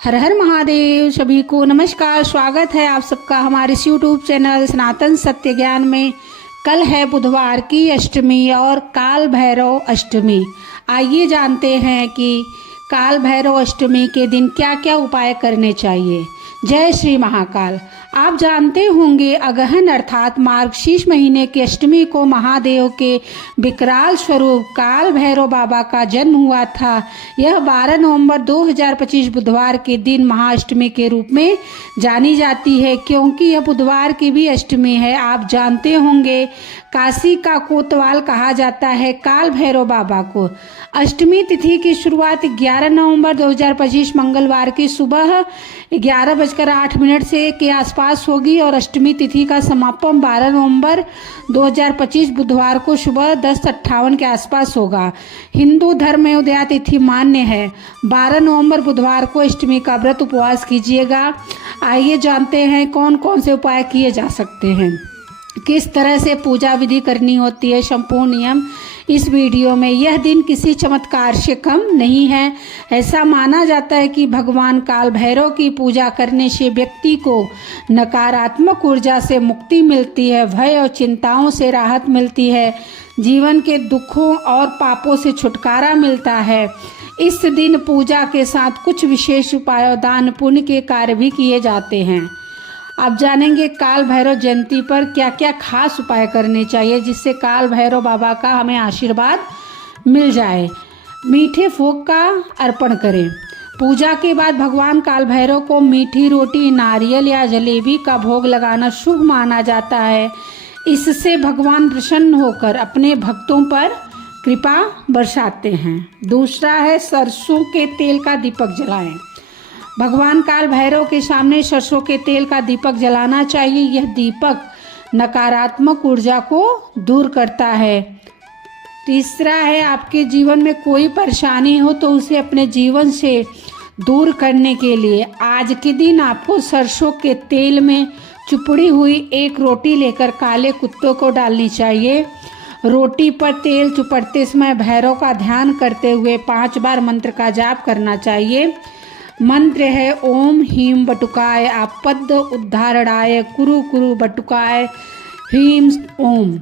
हर हर महादेव। सभी को नमस्कार, स्वागत है आप सबका हमारे इस यूट्यूब चैनल सनातन सत्य ज्ञान में। कल है बुधवार की अष्टमी और काल भैरव अष्टमी। आइए जानते हैं कि काल भैरव अष्टमी के दिन क्या क्या उपाय करने चाहिए। जय श्री महाकाल। आप जानते होंगे अगहन अर्थात मार्गशीर्ष महीने की अष्टमी को महादेव के विकराल स्वरूप काल भैरव बाबा का जन्म हुआ था। यह 12 नवंबर 2025 बुधवार के दिन महाअष्टमी के रूप में जानी जाती है, क्योंकि यह बुधवार की भी अष्टमी है। आप जानते होंगे काशी का कोतवाल कहा जाता है काल भैरव बाबा को। अष्टमी तिथि की शुरुआत 11 नवंबर 2025 मंगलवार की सुबह 11:08 से के आसपास होगी और अष्टमी तिथि का समापन 12 नवंबर 2025 बुधवार को सुबह 10:58 के आसपास होगा। हिंदू धर्म में उदया तिथि मान्य है। 12 नवंबर बुधवार को अष्टमी का व्रत उपवास कीजिएगा। आइए जानते हैं कौन कौन से उपाय किए जा सकते हैं, किस तरह से पूजा विधि करनी होती है, संपूर्ण नियम इस वीडियो में। यह दिन किसी चमत्कार से कम नहीं है। ऐसा माना जाता है कि भगवान काल भैरव की पूजा करने से व्यक्ति को नकारात्मक ऊर्जा से मुक्ति मिलती है, भय और चिंताओं से राहत मिलती है, जीवन के दुखों और पापों से छुटकारा मिलता है। इस दिन पूजा के साथ कुछ विशेष उपाय और दान पुण्य के कार्य भी किए जाते हैं। आप जानेंगे काल भैरव जयंती पर क्या क्या खास उपाय करने चाहिए जिससे काल भैरव बाबा का हमें आशीर्वाद मिल जाए। मीठे भोग का अर्पण करें। पूजा के बाद भगवान काल भैरव को मीठी रोटी, नारियल या जलेबी का भोग लगाना शुभ माना जाता है। इससे भगवान प्रसन्न होकर अपने भक्तों पर कृपा बरसाते हैं। दूसरा है सरसों के तेल का दीपक जलाएं। भगवान काल भैरव के सामने सरसों के तेल का दीपक जलाना चाहिए। यह दीपक नकारात्मक ऊर्जा को दूर करता है। तीसरा है आपके जीवन में कोई परेशानी हो तो उसे अपने जीवन से दूर करने के लिए आज के दिन आपको सरसों के तेल में चुपड़ी हुई एक रोटी लेकर काले कुत्तों को डालनी चाहिए। रोटी पर तेल चुपड़ते समय भैरव का ध्यान करते हुए 5 बार मंत्र का जाप करना चाहिए। मंत्र है ओम ह्रीं बटुकाय आपद उद्धारणाय कुरु कुरु बटुकाय ह्रीं ओम।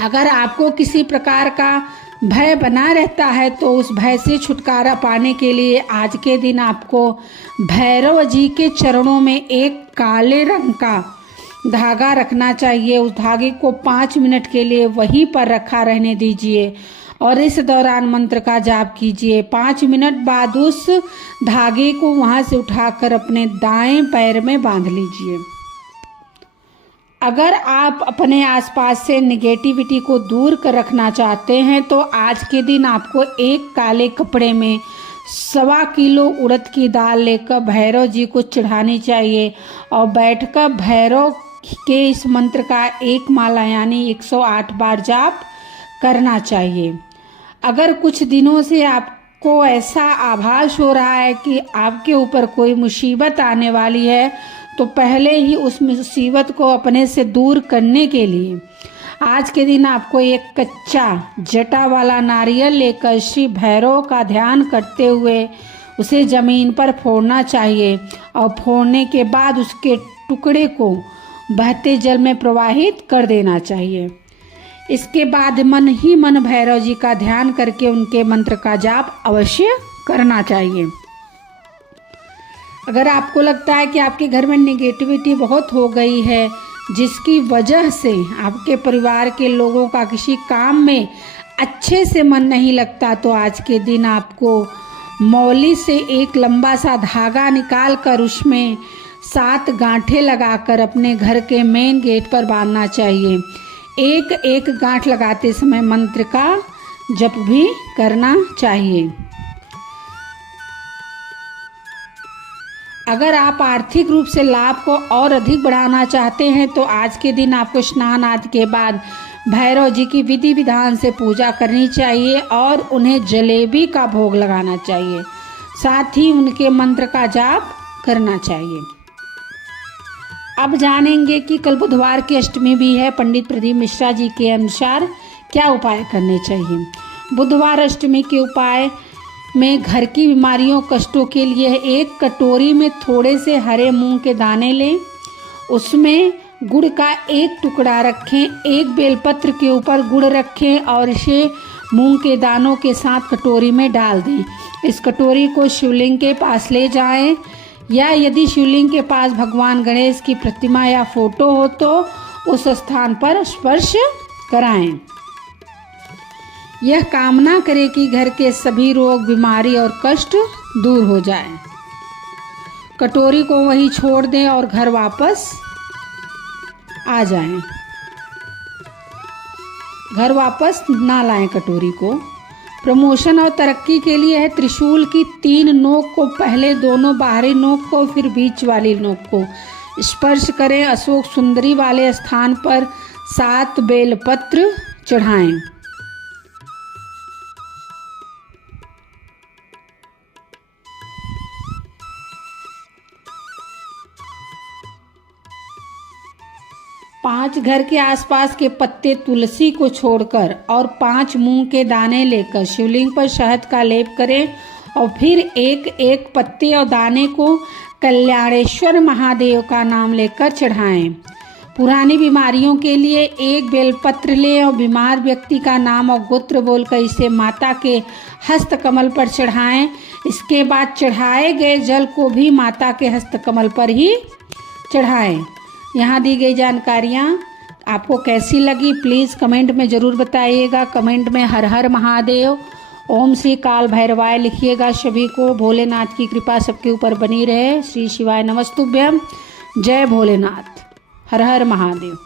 अगर आपको किसी प्रकार का भय बना रहता है तो उस भय से छुटकारा पाने के लिए आज के दिन आपको भैरव जी के चरणों में एक काले रंग का धागा रखना चाहिए। उस धागे को 5 मिनट के लिए वहीं पर रखा रहने दीजिए और इस दौरान मंत्र का जाप कीजिए। 5 मिनट बाद उस धागे को वहां से उठाकर अपने दाएं पैर में बांध लीजिए। अगर आप अपने आसपास से नेगेटिविटी को दूर कर रखना चाहते हैं तो आज के दिन आपको एक काले कपड़े में 1.25 किलो उड़द की दाल लेकर भैरव जी को चढ़ानी चाहिए और बैठकर भैरव के इस मंत्र का एक माला यानी 108 बार जाप करना चाहिए। अगर कुछ दिनों से आपको ऐसा आभास हो रहा है कि आपके ऊपर कोई मुसीबत आने वाली है तो पहले ही उस मुसीबत को अपने से दूर करने के लिए आज के दिन आपको एक कच्चा जटा वाला नारियल लेकर श्री भैरव का ध्यान करते हुए उसे जमीन पर फोड़ना चाहिए और फोड़ने के बाद उसके टुकड़े को बहते जल में प्रवाहित कर देना चाहिए। इसके बाद मन ही मन भैरव जी का ध्यान करके उनके मंत्र का जाप अवश्य करना चाहिए। अगर आपको लगता है कि आपके घर में नेगेटिविटी बहुत हो गई है जिसकी वजह से आपके परिवार के लोगों का किसी काम में अच्छे से मन नहीं लगता तो आज के दिन आपको मौली से एक लंबा सा धागा निकाल कर उसमें 7 गांठें लगाकर अपने घर के मेन गेट पर बांधना चाहिए। एक एक गांठ लगाते समय मंत्र का जप भी करना चाहिए। अगर आप आर्थिक रूप से लाभ को और अधिक बढ़ाना चाहते हैं तो आज के दिन आपको स्नान आदि के बाद भैरव जी की विधि विधान से पूजा करनी चाहिए और उन्हें जलेबी का भोग लगाना चाहिए। साथ ही उनके मंत्र का जाप करना चाहिए। अब जानेंगे कि कल बुधवार की अष्टमी भी है। पंडित प्रदीप मिश्रा जी के अनुसार क्या उपाय करने चाहिए। बुधवार अष्टमी के उपाय में घर की बीमारियों कष्टों के लिए है। एक कटोरी में थोड़े से हरे मूंग के दाने लें, उसमें गुड़ का एक टुकड़ा रखें, एक बेलपत्र के ऊपर गुड़ रखें और इसे मूंग के दानों के साथ कटोरी में डाल दें। इस कटोरी को शिवलिंग के पास ले जाएं, या यदि शिवलिंग के पास भगवान गणेश की प्रतिमा या फोटो हो तो उस स्थान पर स्पर्श कराएं। यह कामना करें कि घर के सभी रोग, बीमारी और कष्ट दूर हो जाएं। कटोरी को वहीं छोड़ दें और घर वापस आ जाएं। घर वापस ना लाएं कटोरी को। प्रमोशन और तरक्की के लिए है। त्रिशूल की 3 नोक को, पहले दोनों बाहरी नोक को, फिर बीच वाली नोक को स्पर्श करें। अशोक सुंदरी वाले स्थान पर 7 बेलपत्र चढ़ाएं। पांच घर के आसपास के पत्ते तुलसी को छोड़कर और 5 मूंग के दाने लेकर शिवलिंग पर शहद का लेप करें और फिर एक एक पत्ते और दाने को कल्याणेश्वर महादेव का नाम लेकर चढ़ाएं। पुरानी बीमारियों के लिए एक बेलपत्र लें और बीमार व्यक्ति का नाम और गोत्र बोलकर इसे माता के हस्त कमल पर चढ़ाएं। इसके बाद चढ़ाए गए जल को भी माता के हस्त कमल पर ही चढ़ाएं। यहाँ दी गई जानकारियाँ आपको कैसी लगी प्लीज़ कमेंट में ज़रूर बताइएगा। कमेंट में हर हर महादेव, ओम श्री काल भैरवाय लिखिएगा। सभी को भोलेनाथ की कृपा सबके ऊपर बनी रहे। श्री शिवाय नमस्तुभ्यम। जय भोलेनाथ। हर हर महादेव।